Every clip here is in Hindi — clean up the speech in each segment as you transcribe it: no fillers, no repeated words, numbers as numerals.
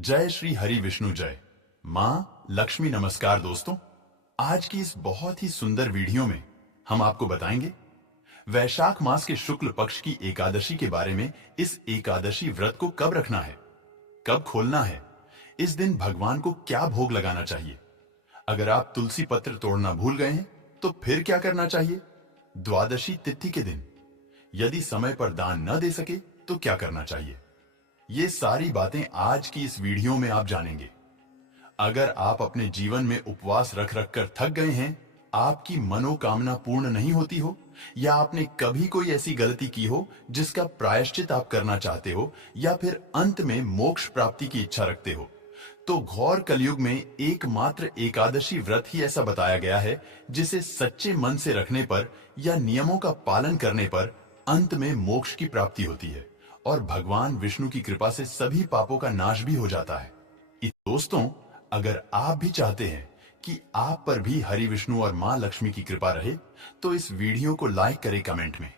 जय श्री हरि विष्णु जय। माँ लक्ष्मी नमस्कार। दोस्तों, आज की इस बहुत ही सुंदर वीडियो में हम आपको बताएंगे वैशाख मास के शुक्ल पक्ष की एकादशी के बारे में। इस एकादशी व्रत को कब रखना है, कब खोलना है, इस दिन भगवान को क्या भोग लगाना चाहिए, अगर आप तुलसी पत्र तोड़ना भूल गए हैं तो फिर क्या करना चाहिए, द्वादशी तिथि के दिन यदि समय पर दान न दे सके तो क्या करना चाहिए, ये सारी बातें आज की इस वीडियो में आप जानेंगे। अगर आप अपने जीवन में उपवास रख रख कर थक गए हैं, आपकी मनोकामना पूर्ण नहीं होती हो, या आपने कभी कोई ऐसी गलती की हो जिसका प्रायश्चित आप करना चाहते हो, या फिर अंत में मोक्ष प्राप्ति की इच्छा रखते हो, तो घोर कलयुग में एकमात्र एकादशी व्रत ही ऐसा बताया गया है जिसे सच्चे मन से रखने पर या नियमों का पालन करने पर अंत में मोक्ष की प्राप्ति होती है और भगवान विष्णु की कृपा से सभी पापों का नाश भी हो जाता है। दोस्तों, अगर आप भी चाहते हैं कि आप पर भी हरि विष्णु और मां लक्ष्मी की कृपा रहे तो इस वीडियो को लाइक करें, कमेंट में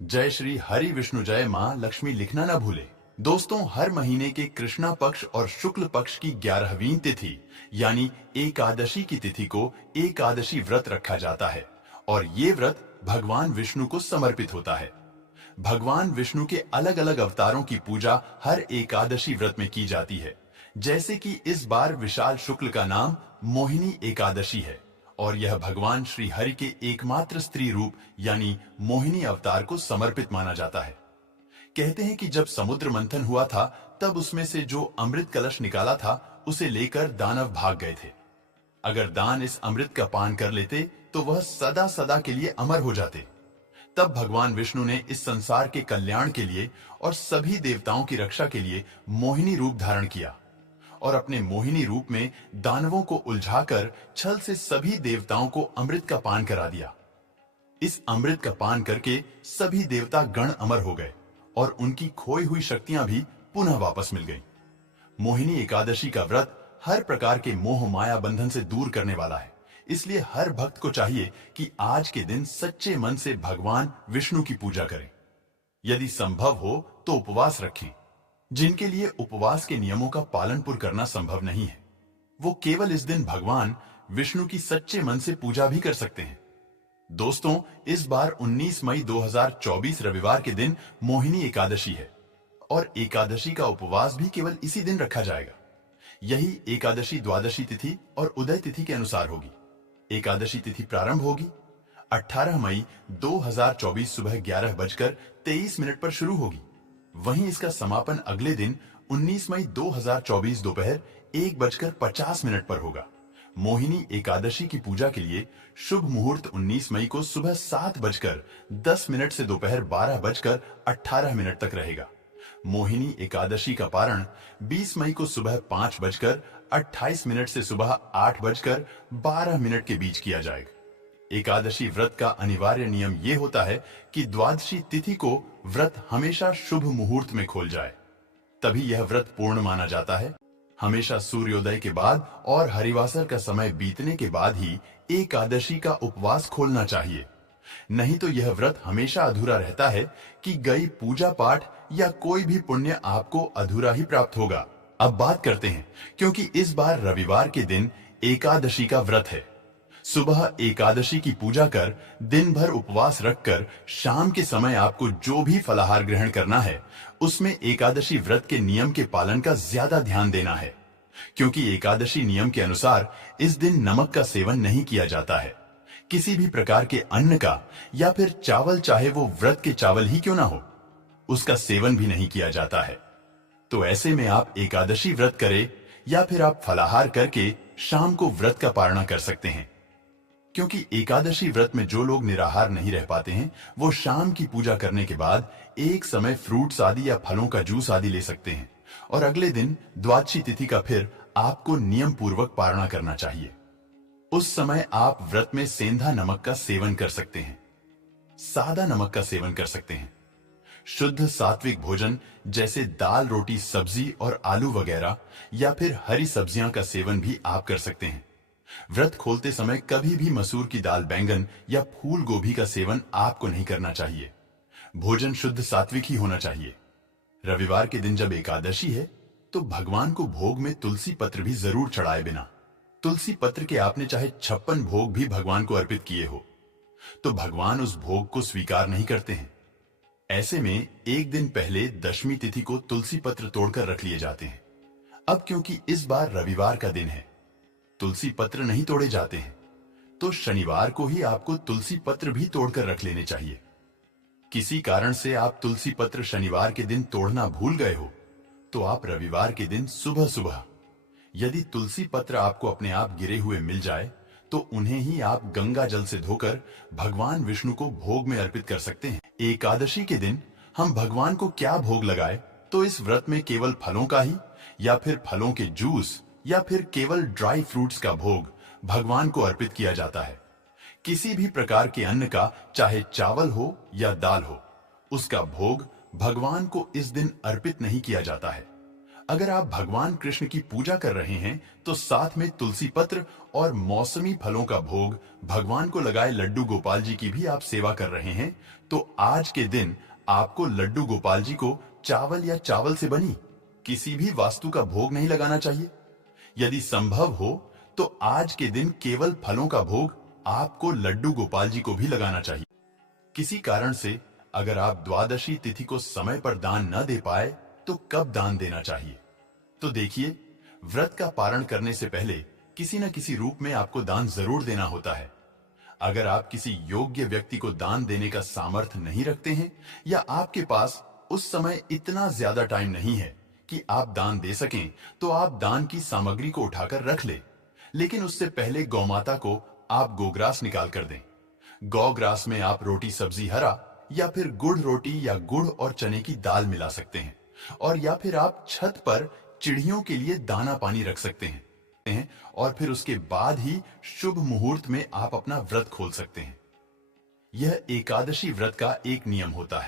जय श्री हरि विष्णु जय मां लक्ष्मी लिखना ना भूले। दोस्तों, हर महीने के कृष्णा पक्ष और शुक्ल पक्ष की 11वीं तिथि यानी एकादशी की तिथि को एकादशी व्रत रखा जाता है और ये व्रत भगवान विष्णु को समर्पित होता है। भगवान विष्णु के अलग अलग अवतारों की पूजा हर एकादशी व्रत में की जाती है, जैसे कि इस बार विशाल शुक्ल का नाम मोहिनी एकादशी है और यह भगवान श्री हरि के एकमात्र स्त्री रूप यानी मोहिनी अवतार को समर्पित माना जाता है। कहते हैं कि जब समुद्र मंथन हुआ था तब उसमें से जो अमृत कलश निकाला था उसे लेकर दानव भाग गए थे। अगर दान इस अमृत का पान कर लेते तो वह सदा सदा के लिए अमर हो जाते। तब भगवान विष्णु ने इस संसार के कल्याण के लिए और सभी देवताओं की रक्षा के लिए मोहिनी रूप धारण किया और अपने मोहिनी रूप में दानवों को उलझाकर छल से सभी देवताओं को अमृत का पान करा दिया। इस अमृत का पान करके सभी देवता गण अमर हो गए और उनकी खोई हुई शक्तियां भी पुनः वापस मिल गईं। मोहिनी एकादशी का व्रत हर प्रकार के मोह माया बंधन से दूर करने वाला है, इसलिए हर भक्त को चाहिए कि आज के दिन सच्चे मन से भगवान विष्णु की पूजा करें। यदि संभव हो तो उपवास रखें। जिनके लिए उपवास के नियमों का पालन पूर्ण करना संभव नहीं है, वो केवल इस दिन भगवान विष्णु की सच्चे मन से पूजा भी कर सकते हैं। दोस्तों, इस बार 19 मई 2024 रविवार के दिन मोहिनी एकादशी है और एकादशी का उपवास भी केवल इसी दिन रखा जाएगा। यही एकादशी द्वादशी तिथि और उदय तिथि के अनुसार होगी। एकादशी तिथि प्रारंभ होगी 18 मई 2024 सुबह 11:23 पर शुरू होगी। वहीं इसका समापन अगले दिन 19 मई 2024 दोपहर 1:50 पर होगा। मोहिनी एकादशी की पूजा के लिए शुभ मुहूर्त 19 मई को सुबह 7:10 से दोपहर 12:18 तक रहेगा। मोहिनी एकादशी का पारण 20 मई को सुबह 5:28 से सुबह 8:12 के बीच किया जाएगा। एकादशी व्रत का अनिवार्य नियम ये होता है कि द्वादशी तिथि को व्रत हमेशा शुभ मुहूर्त में खोल जाए, तभी यह व्रत पूर्ण माना जाता है। हमेशा सूर्योदय के बाद और हरिवासर का समय बीतने के बाद ही एकादशी का उपवास खोलना चाहिए, नहीं तो यह व्रत हमेशा अधूरा रहता है कि गई पूजा पाठ या कोई भी पुण्य आपको अधूरा ही प्राप्त होगा। अब बात करते हैं, क्योंकि इस बार रविवार के दिन एकादशी का व्रत है। सुबह एकादशी की पूजा कर दिन भर उपवास रखकर शाम के समय आपको जो भी फलाहार ग्रहण करना है उसमें एकादशी व्रत के नियम के पालन का ज्यादा ध्यान देना है, क्योंकि एकादशी नियम के अनुसार इस दिन नमक का सेवन नहीं किया जाता है। किसी भी प्रकार के अन्न का या फिर चावल, चाहे वो व्रत के चावल ही क्यों ना हो, उसका सेवन भी नहीं किया जाता है। तो ऐसे में आप एकादशी व्रत करें या फिर आप फलाहार करके शाम को व्रत का पारणा कर सकते हैं, क्योंकि एकादशी व्रत में जो लोग निराहार नहीं रह पाते हैं वो शाम की पूजा करने के बाद एक समय फ्रूट्स आदि या फलों का जूस आदि ले सकते हैं और अगले दिन द्वादशी तिथि का फिर आपको नियम पूर्वक पारणा करना चाहिए। उस समय आप व्रत में सेंधा नमक का सेवन कर सकते हैं, सादा नमक का सेवन कर सकते हैं। शुद्ध सात्विक भोजन जैसे दाल, रोटी, सब्जी और आलू वगैरह या फिर हरी सब्जियां का सेवन भी आप कर सकते हैं। व्रत खोलते समय कभी भी मसूर की दाल, बैंगन या फूल गोभी का सेवन आपको नहीं करना चाहिए। भोजन शुद्ध सात्विक ही होना चाहिए। रविवार के दिन जब एकादशी है तो भगवान को भोग में तुलसी पत्र भी जरूर चढ़ाए बिना तुलसी पत्र के आपने चाहे 56 भोग भी भगवान को अर्पित किए हो तो भगवान उस भोग को स्वीकार नहीं करते हैं। ऐसे में एक दिन पहले दशमी तिथि को तुलसी पत्र तोड़कर रख लिए जाते हैं। अब क्योंकि इस बार रविवार का दिन है, तुलसी पत्र नहीं तोड़े जाते हैं, तो शनिवार को ही आपको तुलसी पत्र भी तोड़कर रख लेने चाहिए। किसी कारण से आप तुलसी पत्र शनिवार के दिन तोड़ना भूल गए हो तो आप रविवार के दिन सुबह सुबह यदि तुलसी पत्र आपको अपने आप गिरे हुए मिल जाए तो उन्हें ही आप गंगा जल से धोकर भगवान विष्णु को भोग में अर्पित कर सकते हैं। एकादशी के दिन हम भगवान को क्या भोग लगाए, तो इस व्रत में केवल फलों का ही या फिर फलों के जूस या फिर केवल ड्राई फ्रूट्स का भोग भगवान को अर्पित किया जाता है। किसी भी प्रकार के अन्न का, चाहे चावल हो या दाल हो, उसका भोग भगवान को इस दिन अर्पित नहीं किया जाता है। अगर आप भगवान कृष्ण की पूजा कर रहे हैं तो साथ में तुलसी पत्र और मौसमी फलों का भोग भगवान को लगाए लड्डू गोपाल जी की भी आप सेवा कर रहे हैं तो आज के दिन आपको लड्डू गोपाल जी को चावल या चावल से बनी किसी भी वस्तु का भोग नहीं लगाना चाहिए। यदि संभव हो तो आज के दिन केवल फलों का भोग आपको लड्डू गोपाल जी को भी लगाना चाहिए। किसी कारण से अगर आप द्वादशी तिथि को समय पर दान न दे पाए तो कब दान देना चाहिए, तो देखिए, व्रत का पारण करने से पहले किसी न किसी रूप में आपको दान जरूर देना होता है। अगर आप किसी योग्य व्यक्ति को दान देने का सामर्थ्य नहीं रखते हैं या आपके पास उस समय इतना ज्यादा टाइम नहीं है कि आप दान दे सकें तो आप दान की सामग्री को उठाकर रख ले, लेकिन उससे पहले गौमाता को आप गोग्रास निकाल कर दें। गौग्रास में आप रोटी सब्जी हरा या फिर गुड़ रोटी या गुड़ और चने की दाल मिला सकते हैं, और या फिर आप छत पर चिड़ियों के लिए दाना पानी रख सकते हैं और फिर उसके बाद ही शुभ मुहूर्त में आप अपना व्रत खोल सकते हैं। यह एकादशी व्रत का एक नियम होता है।